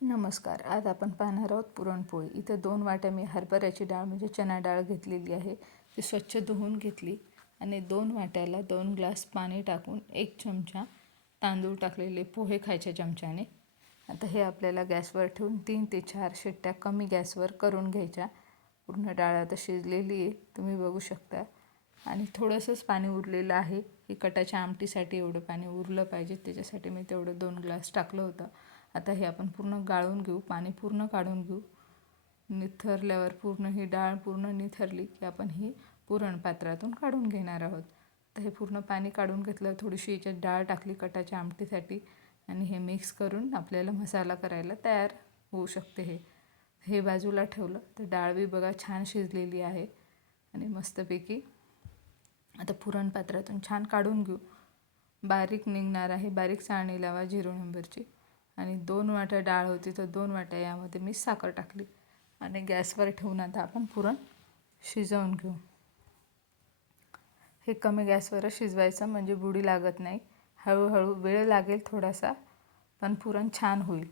नमस्कार. आज आपण पाहणार आहोत पुरणपोळी. इथं 2 वाट्या मी हरभऱ्याची डाळ म्हणजे चणा डाळ घेतलेली आहे. ती स्वच्छ धुवून घेतली आणि 2 वाट्याला 2 ग्लास पाणी टाकून 1 चमचा तांदूळ टाकलेले पोहे खायच्या चमच्याने. आता हे आपल्याला गॅसवर ठेवून 3 ते 4 शिट्ट्या कमी गॅसवर करून घ्यायच्या. पूर्ण डाळ आता शिजलेली आहे, तुम्ही बघू शकता. आणि थोडंसंच पाणी उरलेलं आहे. हे कटाच्या आमटीसाठी एवढं पाणी उरलं पाहिजे, त्याच्यासाठी मी तेवढं 2 ग्लास टाकलं होतं. आता हे आपण पूर्ण गाळून घेऊ, पाणी पूर्ण काढून घेऊ. निथरल्यावर पूर्ण ही डाळ पूर्ण निथरली की आपण ही पुरण पात्रातून काढून घेणार आहोत. तर हे पूर्ण पाणी काढून घेतलं, थोडीशी याच्यात डाळ टाकली कटाच्या आमटीसाठी आणि हे मिक्स करून आपल्याला मसाला करायला तयार होऊ शकते. हे बाजूला ठेवलं तर डाळ बी बघा छान शिजलेली आहे आणि मस्तपैकी आता पुरण पात्रातून छान काढून घेऊ. बारीक निघणार आहे, बारीक चाळणी लावा 0 नंबरची. आणि 2 वाट्या डाळ होती तर 2 वाट्या यामध्ये मी साखर टाकली आणि गॅसवर ठेवून आता आपण पुरण शिजवून घेऊ. हे कमी गॅसवरच शिजवायचं म्हणजे बुडी लागत नाही. हळूहळू वेळ लागेल थोडासा, पण पुरण छान होईल.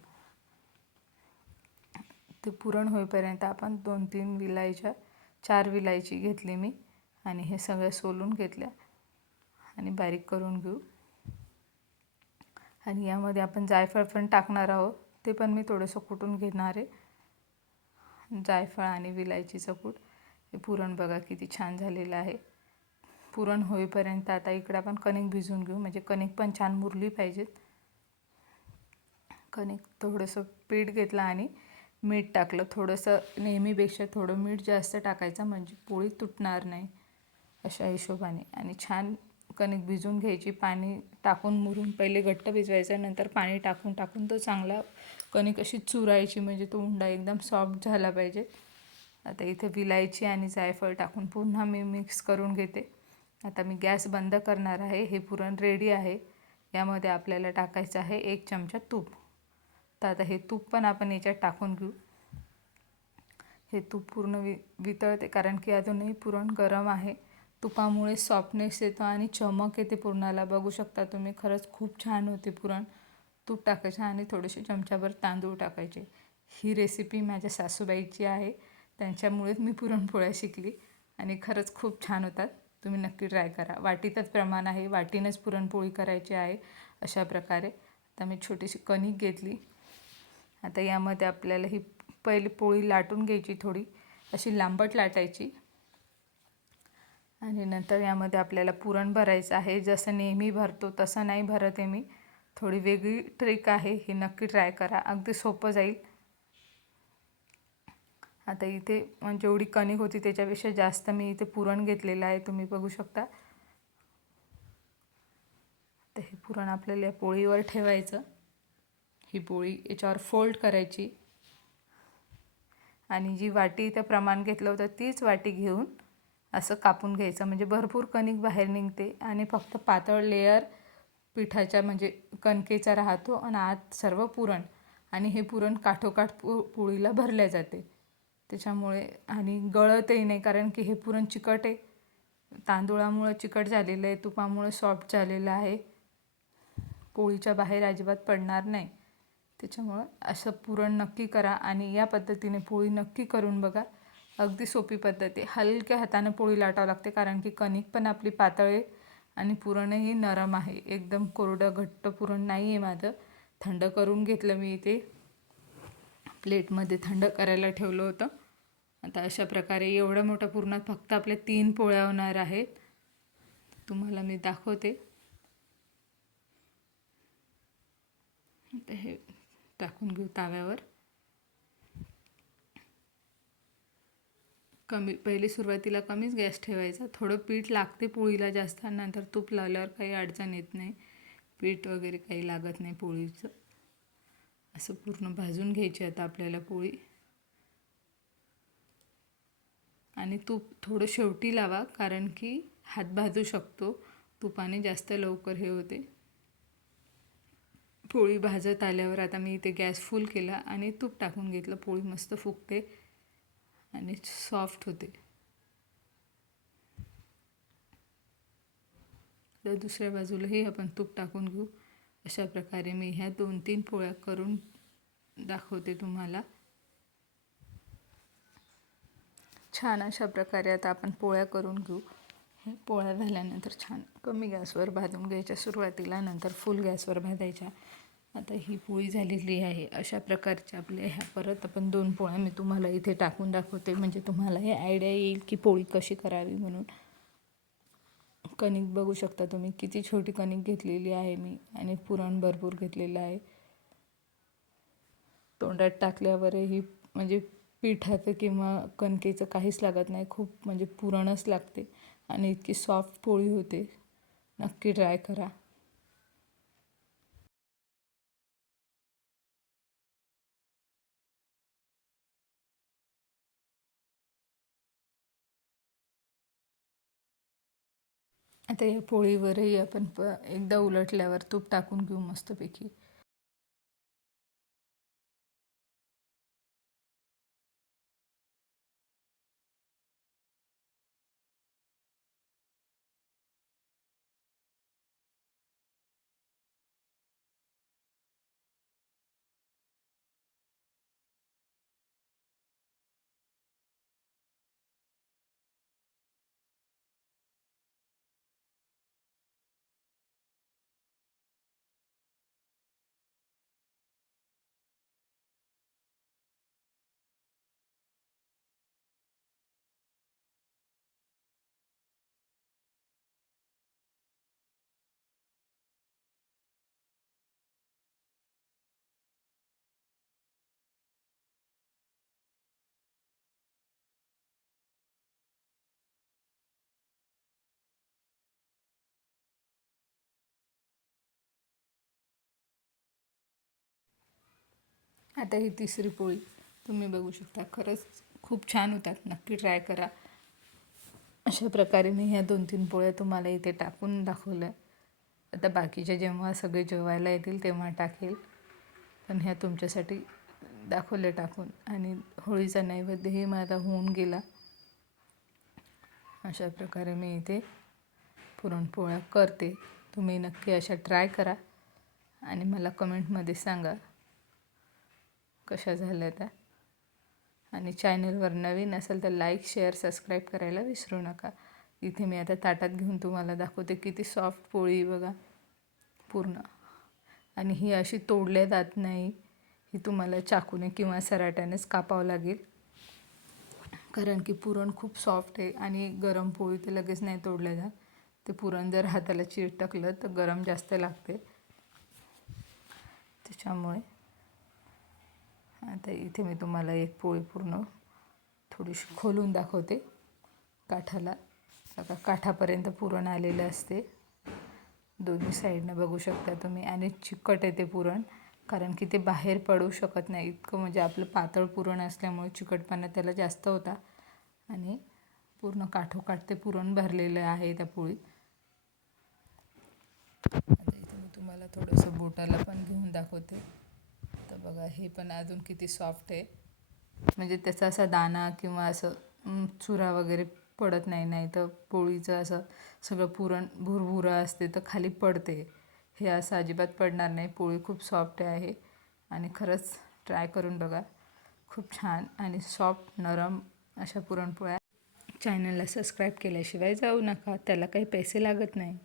ते पुरण होईपर्यंत आपण 2-3 विलायच्या 4 विलायची घेतली मी आणि हे सगळं सोलून घेतल्या आणि बारीक करून घेऊ. आणि यामध्ये आपण जायफळ पण टाकणार आहोत, ते पण मी थोडंसं कुटून घेणार आहे. जायफळ आणि विलायचीचं कूट. हे पुरण बघा किती छान झालेलं आहे. पुरण होईपर्यंत आता इकडं आपण कणिक भिजवून घेऊ, म्हणजे कणिक पण छान मुरली पाहिजेत. कणिक थोडंसं पीठ घेतलं आणि मीठ टाकलं. थोडंसं नेहमीपेक्षा थोडं मीठ जास्त टाकायचं म्हणजे पोळी तुटणार नाही अशा हिशोबाने. आणि छान कणिक भिजवून घ्यायची, पाणी टाकून मुरून. पहिले घट्ट भिजवायचं, नंतर पाणी टाकून तो चांगला कणिक अशी चुरायची म्हणजे तो उंडा एकदम सॉफ्ट झाला पाहिजे. आता इथे विलायची आणि जायफळ टाकून पुन्हा मी मिक्स करून घेते. आता मी गॅस बंद करणार आहे. हे पुरण रेडी आहे. यामध्ये आपल्याला टाकायचं आहे 1 चमचा तूप. तर आता हे तूप पण आपण याच्यात टाकून घेऊ. हे तूप पूर्ण वितळते कारण की अजूनही पुरण गरम आहे. तुपामुळे सॉफ्टनेस येतो आणि चमक येते पुरणाला. बघू शकता तुम्ही, खरंच खूप छान होते पुरण. तूप टाकायचं आणि थोडेसे चमचाभर तांदूळ टाकायचे. ही रेसिपी माझ्या सासूबाईची आहे, त्यांच्यामुळेच मी पुरणपोळ्या शिकली आणि खरंच खूप छान होतात. तुम्ही नक्की ट्राय करा. वाटीतच प्रमाण आहे, वाटीनंच पुरणपोळी करायची आहे. अशा प्रकारे आता मी छोटीशी कणिक घेतली. आता यामध्ये आपल्याला ही पहिली पोळी लाटून घ्यायची, थोडी अशी लांबट लाटायची. आणि नंतर यामध्ये आपल्याला पुरण भरायचं आहे. जसं नेहमी भरतो तसं नाही भरत आहे मी, थोडी वेगळी ट्रिक आहे. ही नक्की ट्राय करा, अगदी सोपं जाईल. आता इथे जेवढी कणिक होती त्याच्यापेक्षा जास्त मी इथे पुरण घेतलेलं आहे, तुम्ही बघू शकता. तर हे पुरण आपल्याला या पोळीवर ठेवायचं. ही पोळी याच्यावर फोल्ड करायची आणि जी वाटी इथं प्रमाण घेतलं होतं तीच वाटी घेऊन असं कापून घ्यायचं, म्हणजे भरपूर कणिक बाहेर निघते आणि फक्त पातळ लेयर पिठाच्या म्हणजे कणकेचा राहतो आणि आत सर्व पुरण. आणि हे पुरण काठोकाठ पोळीला भरल्या जाते त्याच्यामुळे. आणि गळतही नाही कारण की हे पुरण चिकट आहे, तांदूळामुळं चिकट झालेलं आहे, तुपामुळे सॉफ्ट झालेलं आहे. पोळीच्या बाहेर अजिबात पडणार नाही. त्याच्यामुळं असं पुरण नक्की करा आणि या पद्धतीने पोळी नक्की करून बघा. अगदी सोपी पद्धत आहे. हलक्या हाताने पोळी लाटावं लागते कारण की कणिक पण आपली पातळ आहे आणि पुरणही नरम आहे. एकदम कोरडं घट्ट पुरण नाही आहे माझं. थंड करून घेतलं मी इथे, प्लेटमध्ये थंड करायला ठेवलं होतं. आता अशा प्रकारे एवढ्या मोठ्या पुरणात फक्त आपल्या 3 पोळ्या होणार आहेत. तुम्हाला मी दाखवते. आता हे टाकून घेऊ ताव्यावर. पहिली सुरुवातीला कमीच गॅस ठेवायचा. थोडं पीठ लागते पोळीला जास्त, नंतर तूप लावल्यावर काही अडचण येत नाही, पीठ वगैरे काही लागत नाही पोळीचं. असं पूर्ण भाजून घ्यायची आता आपल्याला पोळी. आणि तूप थोडं शेवटी लावा कारण की हात भाजू शकतो तुपाने, जास्त लवकर हे होते. पोळी भाजत आल्यावर आता मी इथे गॅस फुल केला आणि तूप टाकून घेतलं. पोळी मस्त फुगते आणि सॉफ्ट होते. तर दुसऱ्या बाजूलाही आपण तूप टाकून घेऊ. अशा प्रकारे मी ह्या 2-3 पोळ्या करून दाखवते तुम्हाला. छान अशा प्रकारे आता आपण पोळ्या करून घेऊ. हे पोळ्या झाल्यानंतर छान कमी गॅसवर भाजून घ्यायच्या सुरुवातीला, नंतर फुल गॅसवर भाजायच्या. आता ही पोळी झालेली आहे. अशा प्रकारच्या आपल्या ह्या परत आपण 2 पोळ्या मी तुम्हाला इथे टाकून दाखवते, म्हणजे तुम्हाला हे आयडिया येईल की पोळी कशी करावी म्हणून. कणिक बघू शकता तुम्ही, किती छोटी कणिक घेतलेली आहे मी, आणि पुरण भरपूर घेतलेलं आहे. तोंडात टाकल्यावरही म्हणजे पिठाचं किंवा कणकेचं काहीच लागत नाही, खूप म्हणजे पुरणच लागते आणि इतकी सॉफ्ट पोळी होते. नक्की ट्राय करा. आता या पोळीवरही आपण एकदा उलटल्यावर तूप टाकून घेऊ मस्तपैकी. आता ही तिसरी पोळी तुम्ही बघू शकता, खरंच खूप छान होतात. नक्की ट्राय करा. अशा प्रकारे मी ह्या 2-3 पोळ्या तुम्हाला इथे टाकून दाखवल्या. आता बाकीच्या जेव्हा सगळे जेवायला येतील तेव्हा टाकेल, पण ह्या तुमच्यासाठी दाखवले टाकून. आणि होळीचा नैवेद्यही माझा होऊन गेला. अशा प्रकारे मी इथे पुरणपोळ्या करते. तुम्ही नक्की अशा ट्राय करा आणि मला कमेंटमध्ये सांगा कशा झाल्या त्या. आणि चॅनलवर नवीन असेल तर लाईक, शेअर, सबस्क्राईब करायला विसरू नका. इथे मी आता ताटात घेऊन तुम्हाला दाखवते. किती सॉफ्ट पोळी बघा पूर्ण. आणि ही अशी तोडल्या जात नाही, ही तुम्हाला चाकूने किंवा सराट्यानेच कापावं लागेल, कारण की पुरण खूप सॉफ्ट आहे आणि गरम पोळी ते लगेच नाही तोडल्या जात. ते पुरण जर हाताला चिरटकलं तर गरम जास्त लागते, त्याच्यामुळे. आता इथे मी तुम्हाला एक पोळी पूर्ण थोडीशी खोलून दाखवते काठाला. बघा काठापर्यंत पुरण आलेलं असते दोन्ही साईडनं बघू शकता तुम्ही. आणि चिकट आहे ते पुरण, कारण की ते बाहेर पडू शकत नाही इतकं, म्हणजे आपलं पातळ पुरण असल्यामुळे चिकटपणा त्याला जास्त होता. आणि पूर्ण काठोकाठ ते पुरण भरलेलं आहे त्या पोळीत. आता इथे मी तुम्हाला थोडंसं बोटाला पण घेऊन दाखवते. तर बघा हे पण अजून किती सॉफ्ट आहे, म्हणजे त्याचा असा दाणा किंवा असं चुरा वगैरे पडत नाही. नाही तर पोळीचं असं सगळं पुरण भुरभुरा असते तर खाली पडते. हे असं अजिबात पडणार नाही. पोळी खूप सॉफ्ट आहे आणि खरंच ट्राय करून बघा. खूप छान आणि सॉफ्ट नरम अशा पुरणपोळ्या. चॅनलला सबस्क्राईब केल्याशिवाय जाऊ नका, त्याला काही पैसे लागत नाही.